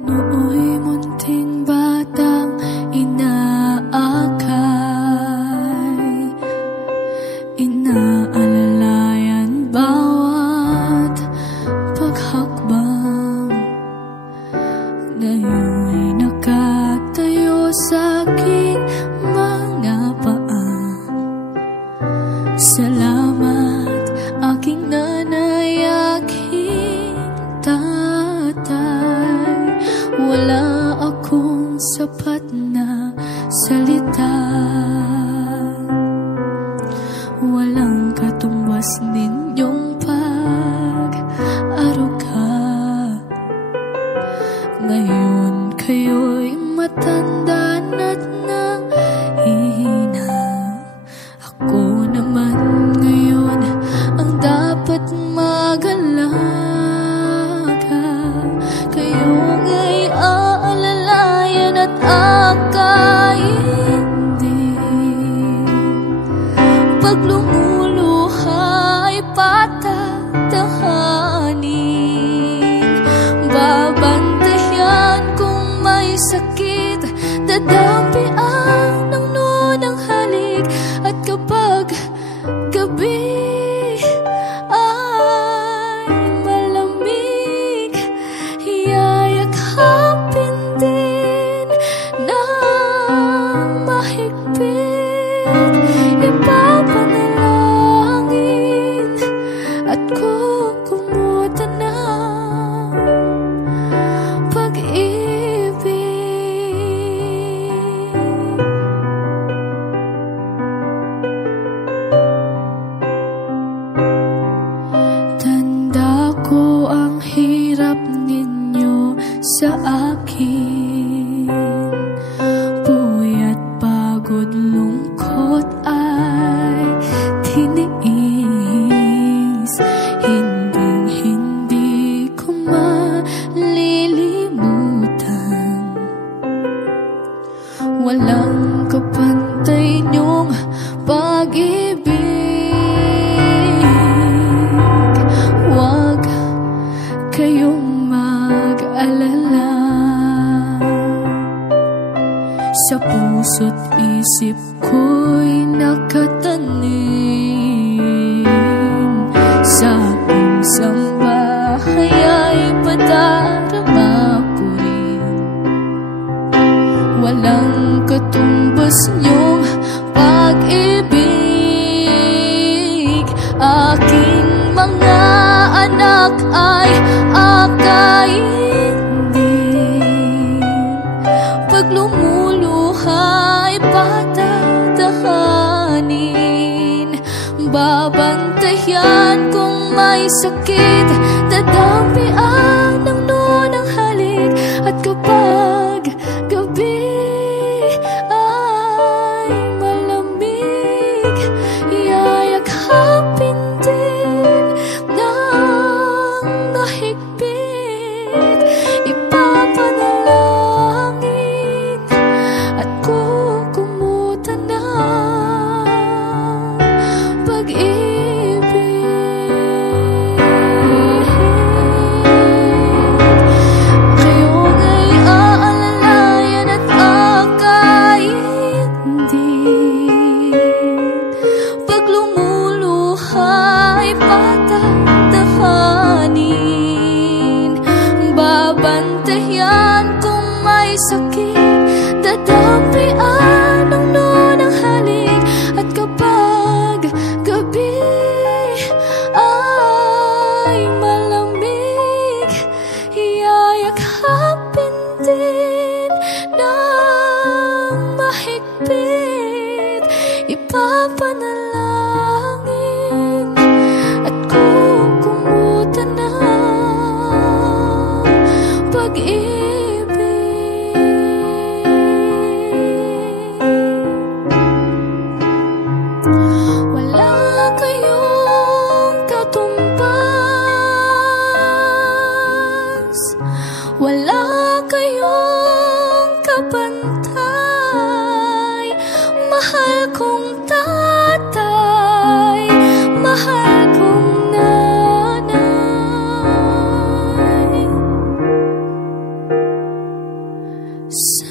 Nooy munting batang inaakay, inaalalayan bawat paghakbang. Ngayon'y nakatayo sa aking mga paa. Salamat aking nanay, aking tatay. Wala akong sapat na salita, walang katumbas ninyong pag-aruga. Ngayon kayo'y matanda na't nanghihina. Ako naman ngayon ang dapat mag-alaga. Kayo nga'y aalalayan at akayin din. Pag lumuluha ay patatahanin. Babantayan kung may sakit, dadampian ng nunang halik. At kapag gabi ay malamig, yayakapin din ng mahigpit. Ipapanalangin at kukumutan ng pag-ibig. Tanda ko ang hirap ninyo sa akin. Puyat, pagod, lungkot ay tiniis. Hinding-hindi ko malilimutan. Walang kapantay niyong pag-ibig. Huwag kayong mag-alala. Sa puso't isip ko'y nakatanim. Sa aking sambahay ay padarama ko rin. Walang katumbas niyong pag-ibig. Aking mga anak ay akayin din. Pag lumuluha ay patatahanin. Babantayan kung may sakit, dadampian ng nunang halik. At kapag gabi ay malamig, yayakapin din ng mahigpit. Ipapanalangin at kukumutan ng pag-ibig. Kayo nga'y aalalayan at akayin din. Pag lumuluha ay patatahanin. Babantayan kung may sakit, dadampian ng nunang halik. At kapag gabi ay malamig, yayakapin din ng mahigpit. Ipapanalangin at kukumutan ng pag-ibig. Wala kayong katumbas, wala kayong kapantay. Mahal kong tatay, mahal kong nanay. sa